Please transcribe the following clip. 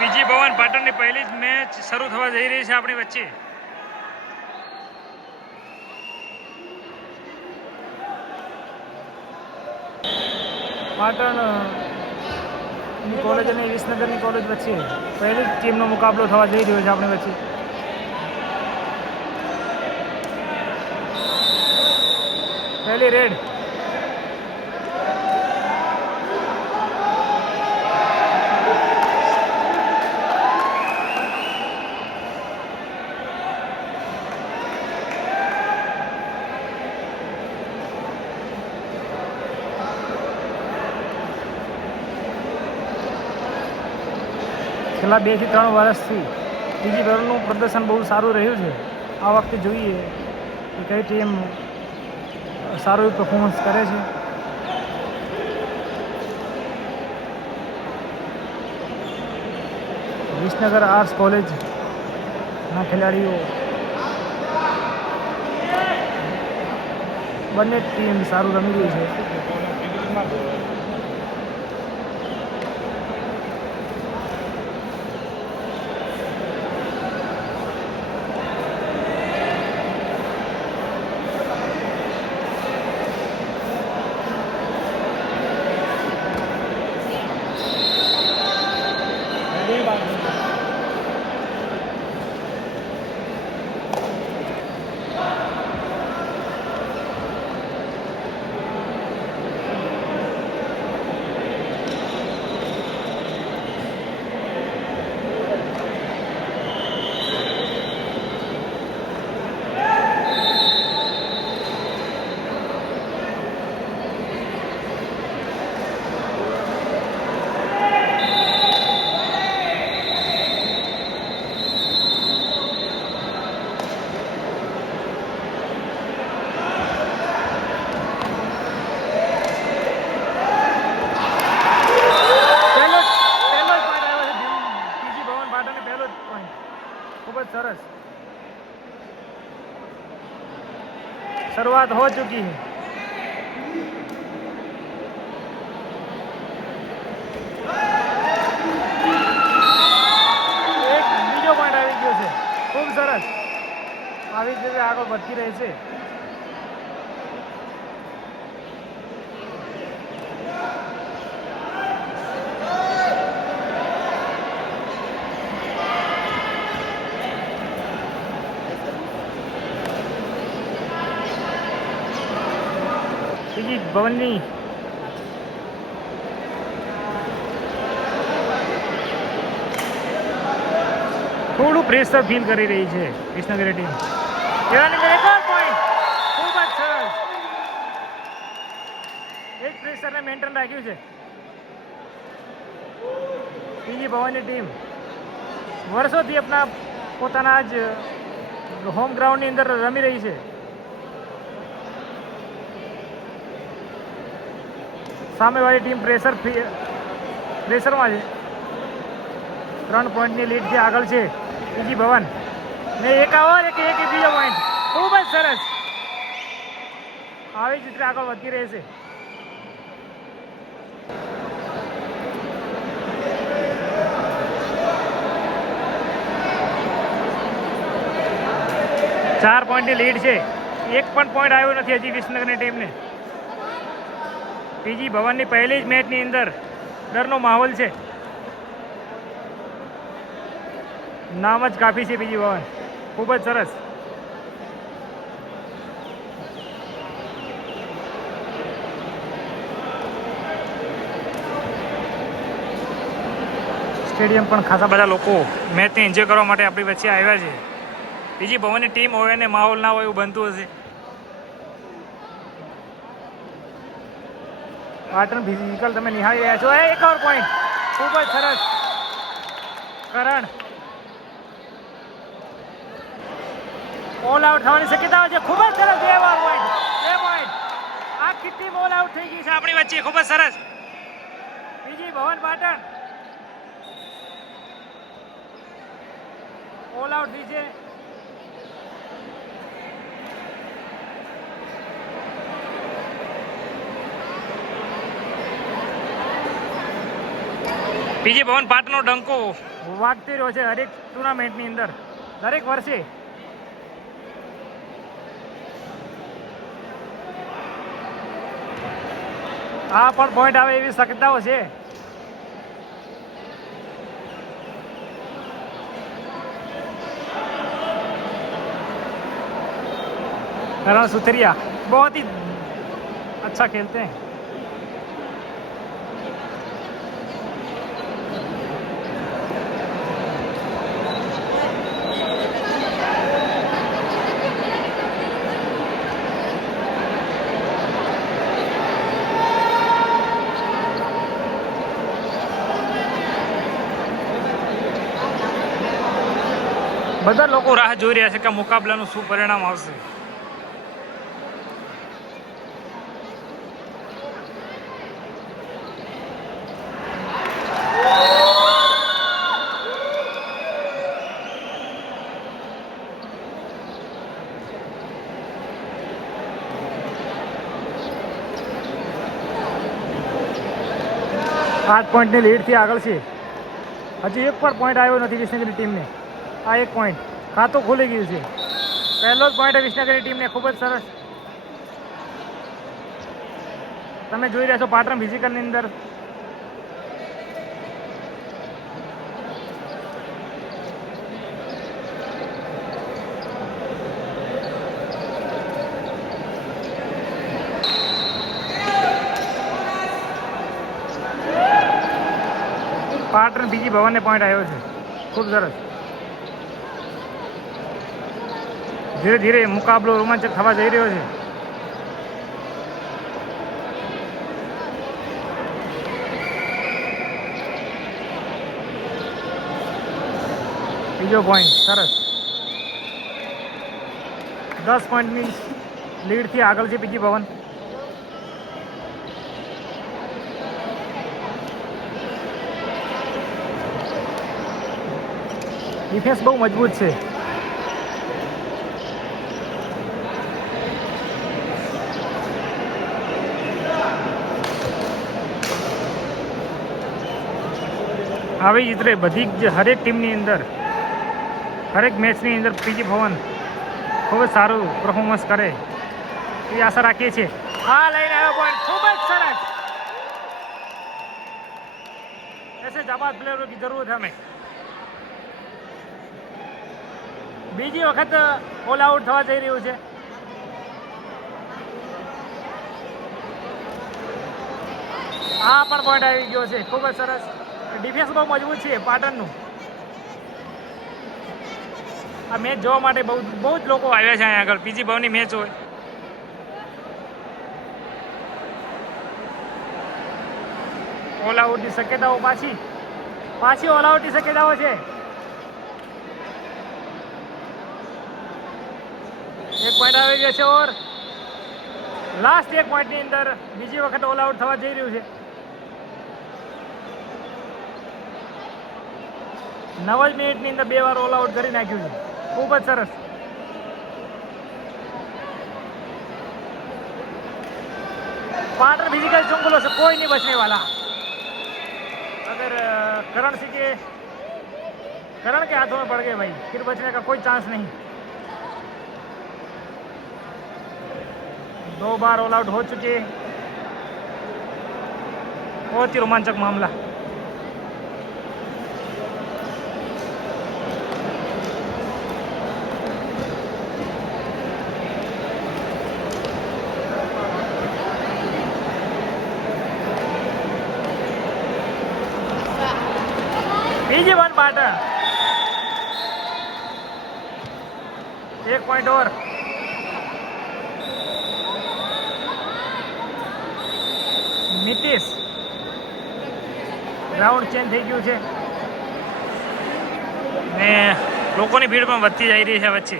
પીજી ભવન પાટણની પહેલી જ મેચ શરૂ થવા જઈ રહી છે આપણી વચ્ચે. પાટણ કોલેજ અને વિસનગરની કોલેજ વચ્ચે પહેલી જ ટીમનો મુકાબલો થવા જઈ રહ્યો છે આપણી વચ્ચે. પહેલી રેડ છેલ્લા 2 થી 3 વર્ષથી પીજી ભવનનું પ્રદર્શન બહુ સારું રહ્યું છે. આ વખતે જોઈએ કે કઈ ટીમ સારું એવું પરફોર્મન્સ કરે છે. વિસનગર આર્ટ્સ કોલેજના ખેલાડીઓ બંને ટીમ સારું રમી રહી છે. सरस शुरुआत हो चुकी है. एक बीजो पॉइंट આવી ગયો છે. ખૂબ સરસ. આવી જ રીતે આગળ વધતી રહેશે. પીજી ભવનની થોડું પ્રેશર ફીલ કરી રહી છે વિસનગર ટીમ. ખૂબ જ સરસ. એક પ્રેશરને મેન્ટેન રાખ્યું છે પીજી ભવનની ટીમ. વર્ષોથી આપણા પોતાના જ હોમ ગ્રાઉન્ડની અંદર રમી રહી છે. સામેવાળી ટીમ પ્રેશરમાં છે. 3 પોઈન્ટની લીડથી આગળ છે પીજી ભવન ને એક બીજો પોઈન્ટ. ખૂબ જ સરસ. આવી જ રીતે આગળ વધતી રહેશે. ચાર પોઈન્ટની લીડ છે. એક પણ પોઈન્ટ આવ્યો નથી હજી વિસનગરની ટીમને. પીજી ભવનની પહેલી જ મેચની અંદર ડરનો માહોલ છે. નામ જ કાફી છે પીજી ભવન. ખૂબ જ સરસ. સ્ટેડિયમ પણ ખાસા બધા લોકો મેચને એન્જોય કરવા માટે આપણી વચ્ચે આવ્યા છે. પીજી ભવનની ટીમ હોય અને માહોલ ના હોય એવું બનતું હશે. પાટણ ફિઝિકલ તમે નિહાળી રહ્યા છો. એક ઓર પોઈન્ટ. ખૂબ જ સરસ. કરણ ઓલ આઉટ થવાની શક્યતા છે. ખૂબ જ સરસ. 2 પોઈન્ટ. આખી ટીમ ઓલ આઉટ થઈ ગઈ છે આપણી વચ્ચે. ખૂબ જ સરસ. પીજી ભવન પાટણ ઓલ આઉટ થઈ છે. પીજી ભવન પાટણનો ડંકો વાગતી રહ્યો છે હરેક ટુર્નામેન્ટની અંદર, દરેક વર્ષે. આ પણ પોઈન્ટ આવે એવી શક્યતાઓ છે. करण सुथरिया बहुत ही अच्छा खेलते हैं. બધા લોકો રાહ જોઈ રહ્યા છે કે મુકાબલાનું શું પરિણામ આવશે. आठ पॉइंट ની લીડ થી આગળ છે. હજી એક પણ પોઈન્ટ આવ્યો નથી વિસનગરની ટીમને. આ એક પોઈન્ટ ખાતું ખુલી ગયું છે. પહેલો જ પોઈન્ટ વિસનગરની ટીમને ખૂબ જ સરસ. તમે જોઈ રહ્યા છો પાટણ ફિઝિકલની અંદર પાટણ બીજી ભવનને પોઈન્ટ આવ્યો છે. ખૂબ સરસ. ધીરે ધીરે મુકાબલો રોમાંચક થવા જઈ રહ્યો છે. બીજો પોઈન્ટ સરસ. 10 પોઈન્ટની લીડથી આગળ છે બીજી ભવન. ડિફેન્સ બહુ મજબૂત છે. આવી જ રીતે બધી જ હરેક ટીમની અંદર હરેક મેચની અંદર પીજી ભવન ખૂબ જ સારું પરફોર્મન્સ કરે એવી આશા રાખીએ છીએ. હા લઈને આવ્યો પોઈન્ટ ખૂબ જ સરસ. ऐसे जाबाज प्लेयरों की जरूरत है हमें. બીજી વખત ઓલ આઉટ થવા જઈ રહ્યું છે. આ પણ પોઈન્ટ આવી ગયો છે. ખૂબ જ સરસ. ડિફેન્સ બહુ મજબૂત છે પાટણનું. આ મેચ જોવા માટે બહુ જ લોકો આવ્યા છે અહીંયા આગળ. પીજી ભવનની મેચ હોય. ઓલ આઉટની શક્યતાઓ પાછી ઓલ આઉટની શક્યતાઓ છે. એક પોઈન્ટ આવી ગયો છે. ઓર લાસ્ટ એક પોઈન્ટની અંદર બીજી વખત ઓલ આઉટ થવા જઈ રહ્યું છે. 9 જ મિનિટની અંદર 2 વાર ઓલ આઉટ કરી નાખ્યું છે. ખૂબ જ સરસ. पाटन फिजिकल चुंगलों से कोई नहीं बचने वाला. अगर करण के हाथों में पड़ गए भाई फिर बचने का कोई चांस नहीं. 2 बार ऑल आउट हो चुके. बहुत ही रोमांचक मामला. PG one Patan. एक पॉइंट और. નીતિશ રાઉન્ડ ચેન્જ થઈ ગયું છે ને લોકોની ભીડ પણ વધતી જઈ રહી છે વચ્ચે.